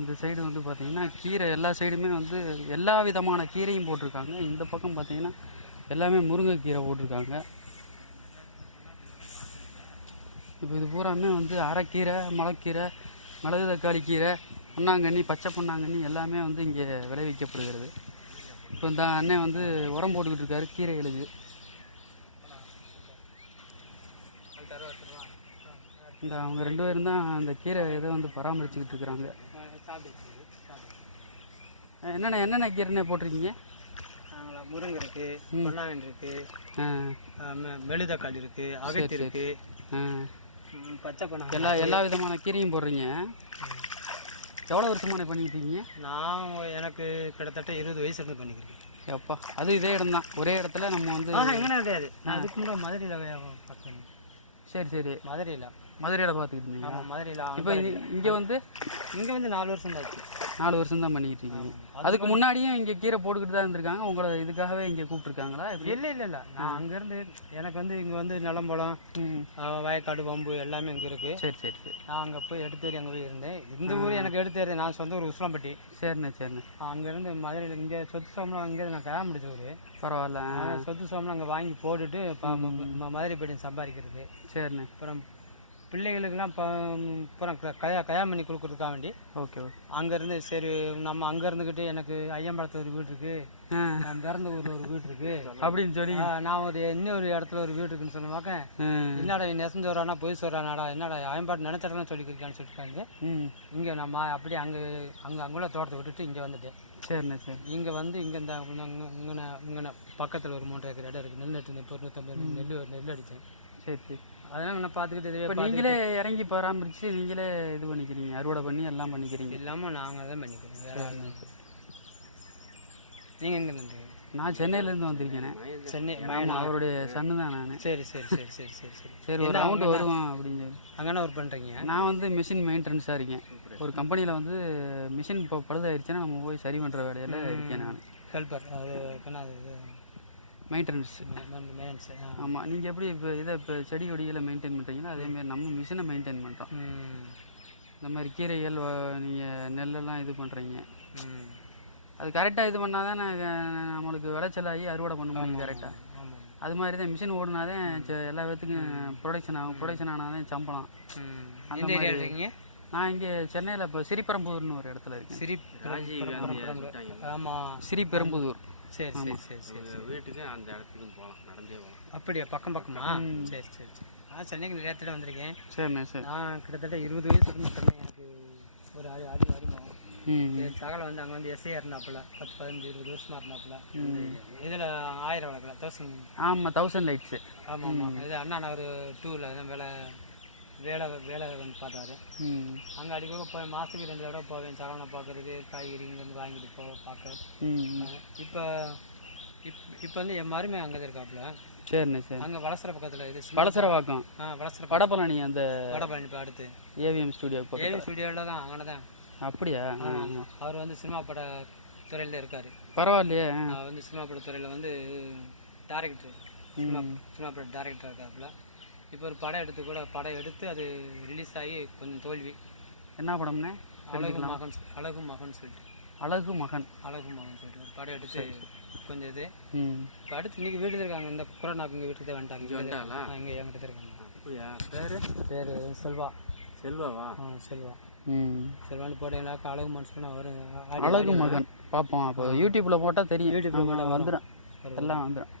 இந்த சைடு வந்து பார்த்தீங்கன்னா கீரை எல்லா சைடுமே வந்து எல்லா விதமான கீரையும் போட்டிருக்காங்க. இந்த பக்கம் பார்த்தீங்கன்னா எல்லாமே முருங்கைக்கீரை போட்டிருக்காங்க. இப்போ இது பூராமே வந்து அரைக்கீரை, முளைக்கீரை, மிளகு தக்காளி கீரை, பொன்னாங்கண்ணி, பச்சை பொன்னாங்கண்ணி எல்லாமே வந்து இங்கே விளைவிக்கப்படுகிறது. இப்போ இந்த அண்ணன் வந்து உரம் போட்டுக்கிட்டு இருக்காரு கீரைகளுக்கு. இந்த அவங்க 2 பேரும் தான் அந்த கீரை இதை வந்து பராமரிச்சுக்கிட்டு இருக்கிறாங்க. என்னென்ன கீரைனே போட்டிருக்கீங்க? முருங்கை இருக்கு, பொன்னாங்கண்ணி இருக்கு, மெழுதக்காளி இருக்கு, அகத்தி இருக்கு, பச்சை பொன்னாங்கண்ணி, எல்லா விதமான கீரையும் போடுறீங்க. எவ்வளோ வருஷமான பண்ணிக்கிட்டு இருக்கீங்க? நான் எனக்கு கிட்டத்தட்ட 20 வயசு இருந்து பண்ணிக்கிறேன். எப்பா அது இதே இடம் தான், ஒரே இடத்துல நம்ம வந்து எங்கன்னா கிடையாது. நான் அதுக்கு முன்னாடி மதுரையில் பார்த்தேன். சரி மதுரையில் பார்த்துக்கிட்டு இருந்தீங்க? ஆமாம், மதுரையில். இப்போ இங்கே வந்து 4 வருஷம் தான் ஆச்சு. 4 வருஷம் தான் பண்ணிக்கிட்டு இருக்கீங்க. அதுக்கு முன்னாடியும் இங்கே கீரை போட்டுக்கிட்டு தான் இருந்திருக்காங்க. உங்களை இதுக்காகவே இங்கே கூப்பிட்டுருக்காங்களா? இல்லை நான் அங்கேருந்து எனக்கு வந்து இங்கே வந்து நிலம்பழம், வயக்காடு, வம்பு எல்லாமே இங்கே இருக்குது. சரி நான் அங்கே போய் எடுத்தேரி அங்கே போய் இருந்தேன். இந்த ஊர் எனக்கு எடுத்தேரி. நான் சொந்த ஊர் உசிலம்பட்டி. சரிண்ணே. அங்கேருந்து மதுரையில் இங்கே சொத்து சோம்லாம் இங்கே நான் கல்யாணம் முடிச்ச ஊர். பரவாயில்ல. சொத்து சோம்லாம் அங்கே வாங்கி போட்டுட்டு மதுரை போய்ட்டு சம்பாதிக்கிறது. சரிண்ணே. அப்புறம் பிள்ளைகளுக்கெல்லாம் அப்புறம் கல்யாணம் பண்ணி கொடுக்குறதுக்காக வேண்டி ஓகே அங்கேருந்து சரி நம்ம அங்கே இருந்துக்கிட்டு எனக்கு ஐயம்பாளத்தில் ஒரு வீடு இருக்குது, நான் பிறந்த ஊரில் ஒரு வீடு இருக்குது அப்படின்னு சொல்லி நான் இன்னொரு இடத்துல ஒரு வீடு இருக்குன்னு சொன்னாக்க, என்னடா நெசஞ்சு வரானா பொய் சொல்கிறானாடா, என்னடா ஐயம்பாட்டு நினைச்சிடலாம் சொல்லிக்கிறேன்னு சொல்லிட்டாங்க. இங்கே நம்ம அப்படி அங்குள்ள தோட்டத்தை விட்டுட்டு இங்கே வந்துட்டேன். சரிண்ணே. இங்கே வந்து இங்கே இந்த இங்கே பக்கத்தில் ஒரு 3 ஏக்கர் இடம் இருக்குது. நெல் நட்டு இப்போ 150 நெல் அடித்தேன். சரி அதெல்லாம் நான் பார்த்துக்கிட்டு இப்போ நீங்களே இறங்கி பராமரித்து நீங்களே இது பண்ணிக்கிறீங்க, அறுவடை பண்ணி எல்லாம் பண்ணிக்கிறீங்க? இல்லாமல் நாங்கள் தான் பண்ணிக்கிறோம், வேற ஆள். நீங்கள் எங்கே இருந்து? நான் சென்னையிலேருந்து வந்திருக்கேனே. சென்னை. அவருடைய சன்னு தான் நான். சரி ஒரு ரவுண்டு வருவோம் அப்படின்னு சொல்லி. அங்கே ஒர்க் பண்ணுறீங்க? நான் வந்து மிஷின் மெயின்டெனன்ஸாக இருக்கேன். ஒரு கம்பெனியில் வந்து மிஷின் இப்போ பழுதாயிருச்சுன்னா நம்ம போய் சரி பண்ணுற வேலையில் இருக்கேன் நான். ஹெல்ப்பர். அது இது மெயின்டெனன்ஸ். ஆமாம். நீங்கள் எப்படி இப்போ செடி கொடிகளை மெயின்டைன் பண்ணுறீங்களோ அதேமாதிரி நம்ம மிஷினை மெயின்டைன் பண்ணுறோம். இந்த மாதிரி கீரைகள் நீங்கள் நெல்லெல்லாம் இது பண்ணுறீங்க. அது கரெக்டாக இது பண்ணால் தான் நம்மளுக்கு விளைச்சலாகி அறுவடை பண்ண முடியும் கரெக்டாக. அது மாதிரி தான் மிஷின் ஓடினாதான் எல்லா விதத்துக்கும் ப்ரொடக்ஷன் ஆனால் தான் சம்பளம். அந்த மாதிரி நான் இங்கே சென்னையில் இப்போ ஸ்ரீபெரும்புதூர்னு ஒரு இடத்துல இருக்கேன். ஆமாம், ஸ்ரீபெரும்புதூர். சரி வீட்டுக்கு அந்த இடத்துக்கு போகலாம், நடந்தே போகலாம். அப்படியா? பக்கமா? சரி நான் சென்னைக்கு நிறைய இடத்துல வந்திருக்கேன். சரி. நான் கிட்டத்தட்ட 20 வயசு இருந்து எனக்கு ஒரு அறிமுகம். தகவல் வந்து அங்கே வந்து எஸ்ஐ இருந்தாப்புல 10, 15, 20 வருஷமா இருந்தாப்புல. இதில் 1000 வழக்கில் 1000. ஆமாம், 1000 லைட்ஸு. ஆமாம். இது அண்ணா ஒரு 2ல் தான் வேலை வந்து பார்த்தாரு. அங்கே அடிக்கடி போய் மாதத்துக்கு 2 தடவை போவேன். சரவணை பார்க்குறது, காய்கறி இங்கேருந்து வாங்கிட்டு பார்க்க. இப்போ வந்து என் மருமை அங்கே தான் இருக்காப்புல. சரி. அங்கே வளசர பக்கத்தில் இது வளசரவாக்கம். வடபழனி. அந்த வடபழனி இப்போ அடுத்து ஏவிஎம் ஸ்டுடியோவில் தான். அங்கே தான். அப்படியா? அவர் வந்து சினிமா பட துறையில் இருக்கார். பரவாயில்லையே. வந்து சினிமா பட துறையில் வந்து டைரக்டர், சினிமா பட டைரக்டர் இருக்காப்புல. இப்போ ஒரு படம் எடுத்து அது ரிலீஸ் ஆகி கொஞ்சம் தோல்வி. என்ன படம்னே? அழகு மகன் சொல்லிட்டு. அழகு மகன் சொல்லிட்டு ஒரு படம் எடுத்து கொஞ்சம் இது. இப்போ அடுத்து இன்னைக்கு வீட்டுக்கு இருக்காங்க. இந்த கொரோனாக்கு இங்கே வீட்டுக்கு தான் வந்துட்டாங்க. இங்கே என்கிட்ட இருக்காங்க. அப்படியா? பேர் செல்வா. செல்வாவா? செல்வான்னு போட்டீங்களாக்கா அழகு மகன் வரும். அழகு மகன் பார்ப்போம். அப்போ யூடியூப்ல போட்டால் தெரியும். யூடியூப்ல போட்டால் வந்துடும், எல்லாம் வந்துடும்.